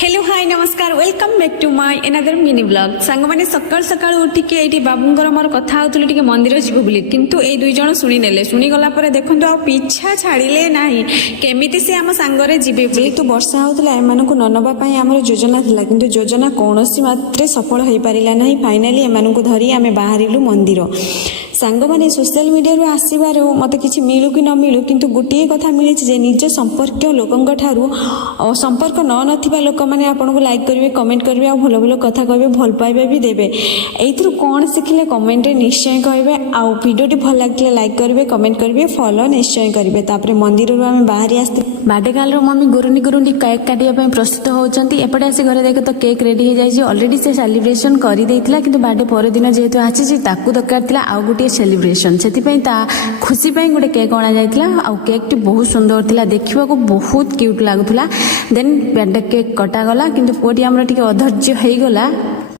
hello hi नमस्कार welcome back to my another mini blog सांग मैंने सकाल सकाल उठिके ये बाबूंर मोर कथा होती मंदिर जीव बोली किंतु ये दुई जन शुणिने शुणीगला देखु आ पिछा छाड़िले ना केमी सी आम सांगरे जीवे जेहेतु वर्षा होता एम न नवाई आम योजना था कि योजना कौन मात्रे सफल हो पारा ना फाइनाली एम धरी आम बाहरिलु मंदिर सांग मैंने सोशल मीडिया आसबार मत कि मिलू कि न मिलू किंतु गोटे कथा मिली निज संपर्क लोकों ठारू संपर्क न लोक मैंने आपन को लाइक करेंगे कमेंट करेंगे भल भल कथा कहे भल पाइबा भी देवे एथुरु कौन शिखिले कमेंट निश्चय कहे आउ वीडियो भल लगे लाइक करेंगे कमेंट करेंगे फॉलो निश्चय करेंगे तापर मंदिर आम बाहरी आसते बार्डे गर्ल मम्मी गुरुंडी गुरुंडी केक काटिया प्रस्तुत होती एपटे आसी घर देखे तो केक रेडी हो जाए ऑलरेडी से सेलिब्रेशन कर कि बार्डे पर दिन जेहेतु आसी दरकार था आउ गोटे सेलिब्रेशन से खुशी गोटे केक अणा जाता केक टी बहुत सुंदर था देखा बहुत cute लगुला then birthday cake Katagla किंतु पुआटी आमर टिके अधैर्य हो गला